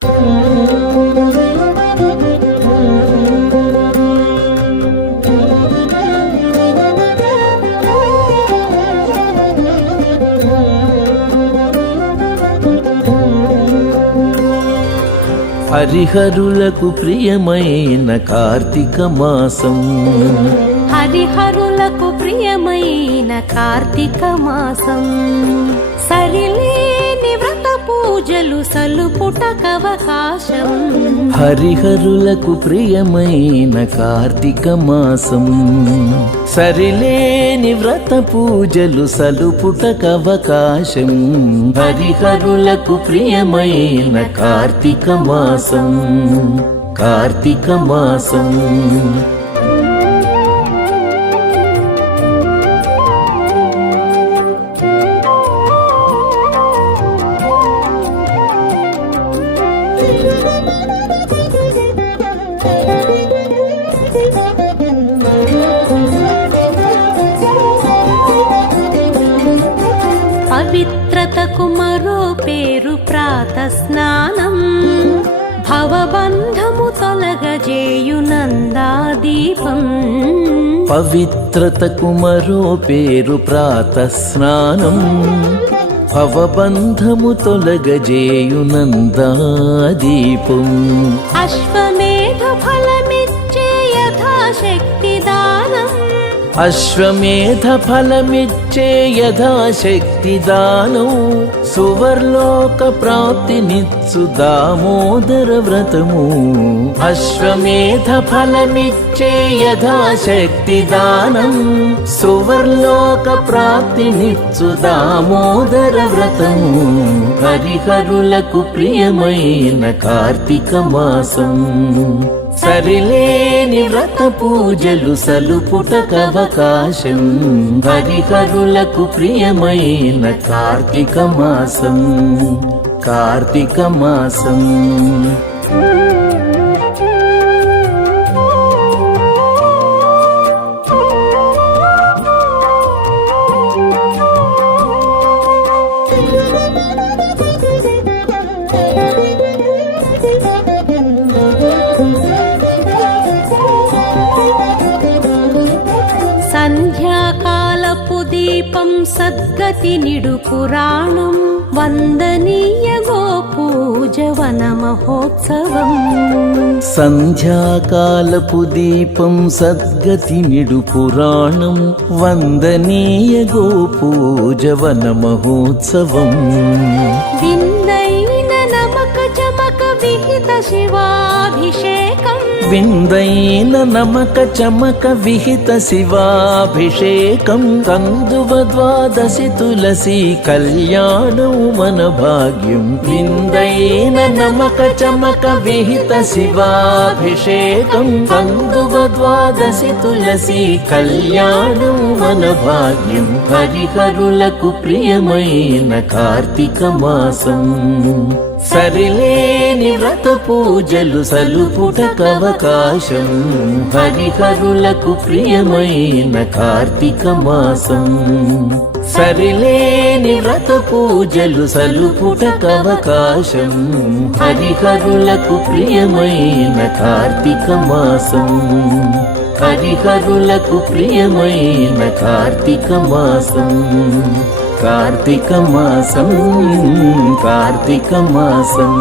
హరిహరులకు ప్రియమైన కార్తీక మాసం, హరిహరులకు ప్రియమైన కార్తీక మాసం, సరిలేని వ్రత పూజలు సలుపుటకవకాశం. హరిహరులకు ప్రియమైన కార్తీక మాసం, సరిలేని వ్రత పూజలు సలుపుటకవకాశం. హరిహరులకు ప్రియమైన కార్తీక మాసం, కార్తీక మాసం. పవిత్రతకు మరో పేరు ప్రాత స్నానం, భవబంధము తొలగజేయు నందాదీపం. పవిత్రతకు మరో పేరు ప్రాత స్నానం, భవబంధము తొలగజేయు నందాదీపం. అశ్వమేధ ఫలమిచ్చే యథాశక్తి దానం, అశ్వమేధ ఫలమిచ్చే యథాశక్తి దానం. సువర్లోక ప్రాప్తినిచ్చు దామోదర వ్రతము. అశ్వమేధ ఫలమిచ్చే యథాశక్తి దానం, సువర్లోక ప్రాప్తినిచ్చు దామోదర వ్రతము. హరిహరులకు ప్రియమైన కార్తీక మాసం, సరిలేని వ్రత పూజలు సలుపుటకవకాశం. హరిహరులకు ప్రియమైన కార్తీక మాసం, కార్తీక మాసం. సంధ్యాకాలపు దీపం సద్గతి నిడు పురాణం, వందనీయ గోపూజవన మహోత్సవం. సంధ్యాకాలపు దీపం సద్గతి నిడు పురాణం, వందనీయ గోపూజవన మహోత్సవం. విందైన నమక చమక విహిత శివాభిషేకం, విందైన నమక చమక విహిత శివాభిషేకం. కందువ ద్వాదశి తులసి కళ్యాణం మన భాగ్యం. విందైన నమక చమక విహిత శివాభిషేకం. కందువ ద్వాదశి తులసి కళ్యాణం మన భాగ్యం. హరిహరులకు ప్రియమైన కార్తీక మాసం, సరిలేని వ్రత పూజలు సలుపుటకవకాశం. హరిహరులకు ప్రియమైన కార్తీక మాసం, సరిలేని వ్రత పూజలు సలుపుటకవకాశం. హరిహరులకు ప్రియమైన కార్తీక మాసం, హరిహరులకు ప్రియమైన కార్తీక మాసం, కార్తీక మాసం, కార్తీక మాసం.